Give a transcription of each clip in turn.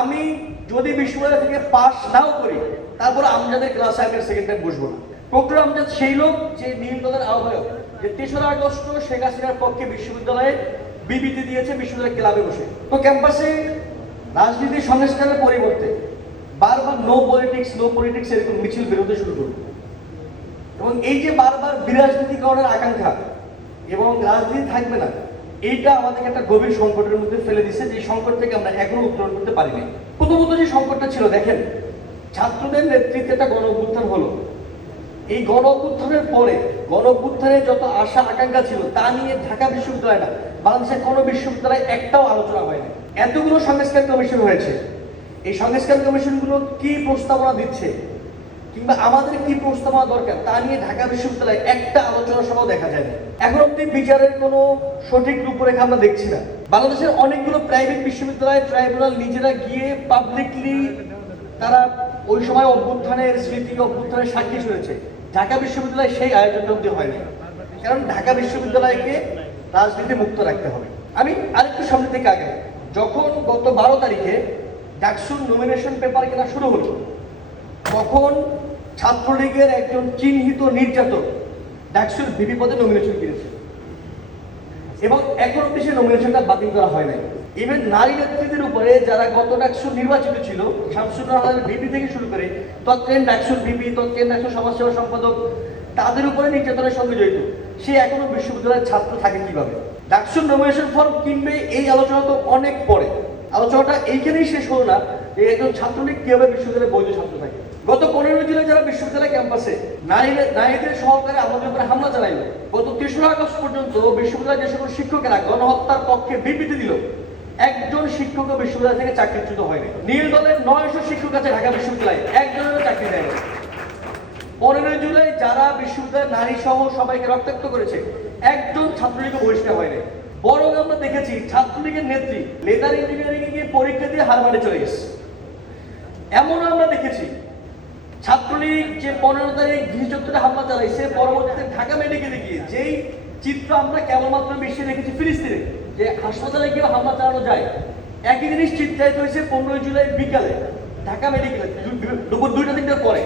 আমি যদি বিশ্ববিদ্যালয় থেকে পাস নাও করি, তারপর আমজাদের ক্লাসে সেকেন্ড টাইম বসবো না। ডক্টর আমজাদ সেই লোক যে নীলদলের আহ্বায়ক, যে তেসরা আগস্ট শেখ হাসিনার পক্ষে বিশ্ববিদ্যালয়ে বিবৃতি দিয়েছে বিশ্ববিদ্যালয় ক্লাবে বসে। তো ক্যাম্পাসে রাজনীতির সংস্কারের পরিবর্তে বারবার নো পলিটিক্স নো পলিটিক্স এরকম মিছিল বেরোতে শুরু করবে এবং এই যে বারবার বিরাজনীতিকরণের আকাঙ্ক্ষা, এবং রাজনীতি থাকবে না এইটা আমাদেরকে একটা গভীর সংকটের মধ্যে ফেলে দিচ্ছে যে সংকট থেকে আমরা এখনও উত্তরণ করতে পারিনি। প্রথমত যে সংকটটা ছিল, দেখেন, ছাত্রদের নেতৃত্বে একটা গণ হলো। এই গণ পরে গণ যত আশা, আকাঙ্ক্ষা ছিল, তা নিয়ে ঢাকা বিশ্ববিদ্যালয় না, বাংলাদেশের কোনো বিশ্ববিদ্যালয়ে একটাও আলোচনা হয়নি। এতগুলো সংস্কার কমিশন হয়েছে। এই সংস্কার কমিশনগুলো কি প্রস্তাবনা দিচ্ছে? কিংবা আমাদের কি প্রস্তাবনা দরকার তা নিয়ে ঢাকা বিশ্ববিদ্যালয়ে একটা আলোচনা সভা দেখা যায় না এখন অব্দি বিচারের কোনো সঠিক রূপরেখা আমরা দেখছি না। বাংলাদেশের অনেকগুলো প্রাইভেট বিশ্ববিদ্যালয় ট্রাইব্যুনাল নিজেরা গিয়ে পাবলিকলি তারা ওই সময় অভ্যুত্থানের স্মৃতি, অভ্যুত্থানের সাক্ষী শুনেছে ঢাকা বিশ্ববিদ্যালয় সেই আয়োজনটা অব্দি হয়নি। কারণ ঢাকা বিশ্ববিদ্যালয়কে রাজনীতি মুক্ত রাখতে হবে। আমি আরেকটু সামনে থেকে আগে যখন গত বারো তারিখে ডাকসুর নমিনেশন পেপার কেনা শুরু হলো, তখন ছাত্রলীগের একজন চিহ্নিত নির্যাতক ডাকসুর বিপি পদে নমিনেশন কিনেছে। এবং এখন অব্দি সে নমিনেশনটা বাতিল করা হয় নাই। ইভেন নারী নেতৃত্বের উপরে যারা গত ডাকসুর নির্বাচিত ছিল, শামসুর রহমানের বিপি থেকে শুরু করে তৎকালীন ডাকসুর বিপি তৎকালীন ডাকসুর সমাজসেবা সম্পাদক, তাদের উপরে নির্যাতনের সঙ্গে জড়িত। সে এখনও বিশ্ববিদ্যালয়ের ছাত্র থাকে কীভাবে? ডাকসুর নমিনেশন ফর্ম কিনবে এই আলোচনা তো অনেক পরে। আলোচনাটা এইখানেই শেষ হলো না যে একজন ছাত্রলীগ কীভাবে বিশ্ববিদ্যালয়ে বৈধ ছাত্র থাকে। গত পনেরো জুলাই যারা বিশ্ববিদ্যালয় ক্যাম্পাসে নারীদের নারীদের সহকারে আমাদের উপরে হামলা চালাইল, গত তেসরা আগস্ট পর্যন্ত বিশ্ববিদ্যালয়ের যে সকল শিক্ষকেরা গণহত্যার পক্ষে বিবৃতি দিল, একজন শিক্ষক বিশ্ববিদ্যালয় থেকে চাকরিচ্যুত হয়নি। নীল দলের নয়শো শিক্ষক আছে ঢাকা বিশ্ববিদ্যালয়ে, একজনেরও চাকরি দেয়নি। পনেরোই জুলাই যারা বিশ্ববিদ্যালয়ের নারী সহ সবাইকে রক্তাক্ত করেছে, একজন ছাত্রলীগকে বহিষ্কার হয়নি। বরং আমরা দেখেছি ছাত্রলীগের নেত্রী, লেদার ইঞ্জিনিয়ারিং এ গিয়ে পরীক্ষা দিয়ে হার মানে চলে গেছে। এমন আমরা দেখেছি ছাত্রলীগ যে পনেরো তারিখ গৃহযুদ্ধটা হামলা চালাইছে পরবর্তীতে ঢাকা মেডিকেলে গিয়ে যেই চিত্র আমরা কেবলমাত্র বিশ্বে দেখেছি, ফিলিস্তিনে, যে হাসপাতালে গিয়ে হামলা চালানো যায়, একই জিনিস চিত্রায়িত হয়েছে পনেরোই জুলাই বিকালে, ঢাকা মেডিকেলে দুপুর দুইটা তিনটার পরে।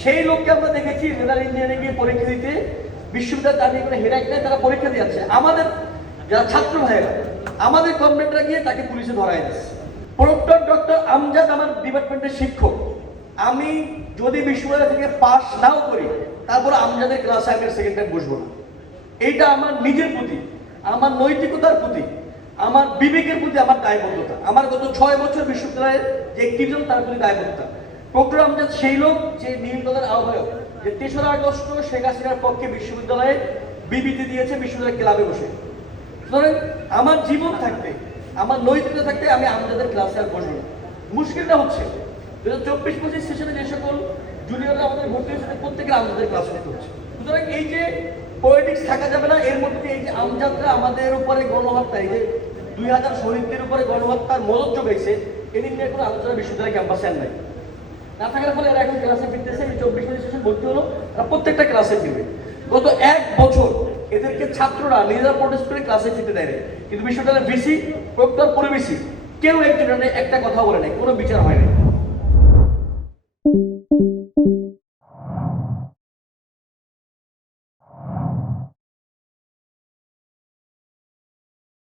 সেই লোককে আমরা দেখেছি রেলার ইঞ্জিনিয়ারিং এ পরীক্ষা দিতে, বিশ্ববিদ্যালয় নিয়ে কোনো হেরাক নেই তারা পরীক্ষা দিয়ে যাচ্ছে আমাদের যারা ছাত্র ভাইয়েরা, আমাদের কমরেডরা গিয়ে তাকে পুলিশে ধরাই দিচ্ছে প্রক্টর ডক্টর আমজাদ আমার ডিপার্টমেন্টের শিক্ষক। আমি যদি বিশ্ববিদ্যালয় থেকে পাস নাও করি, তারপর আমজাদের ক্লাসে আমি সেকেন্ড টাইম বসবো না। এইটা আমার নিজের প্রতি আমার নৈতিকতার প্রতি আমার বিবেকের প্রতি আমার দায়বদ্ধতা। আমার গত ছয় বছর বিশ্ববিদ্যালয়ের যে অ্যাক্টিভিজম তার প্রতি দায়বদ্ধতা। ডক্টর আমজাদ সেই লোক, যে নীলদলের আহ্বায়ক, যে তেসরা আগস্ট শেখ হাসিনার পক্ষে বিশ্ববিদ্যালয়ে বিবৃতি দিয়েছে বিশ্ববিদ্যালয় ক্লাবে বসে। সুতরাং আমার জীবন থাকতে, আমার নৈতিকতা থাকতে আমি আমজাদের ক্লাসে আর বসবো মুশকিলটা হচ্ছে চব্বিশ পঁচিশ সেশনে যে সকল জুনিয়ররা আমাদের ভর্তি হয়েছে ক্লাস নিতে হচ্ছে। সুতরাং এই যে পলিটিক্স থাকা যাবে না, এর মধ্যে এই যে আমাদের উপরে গণহত্যা, এই যে দুই হাজার শহীদদের উপরে গণহত্যার মদত নিয়ে কোনো আলোচনা বিশ্ববিদ্যালয় ক্যাম্পাসে আর নাই। না থাকার ফলে এরা এখন ক্লাসে ফিরতেছে, এই চব্বিশ পঁচিশ সেশন ভর্তি হলো, তারা প্রত্যেকটা ক্লাসে ফিরবে। গত এক বছর এদেরকে ছাত্ররা নিজেরা প্রোটেস্ট করে ক্লাসে ফিরতে দেয়। কিন্তু বিশ্ববিদ্যালয়ের ভিসি, প্রক্টর পরিবেশি, কেউ একজনের একটা কথা বলে নাই, কোনো বিচার হয় নাই।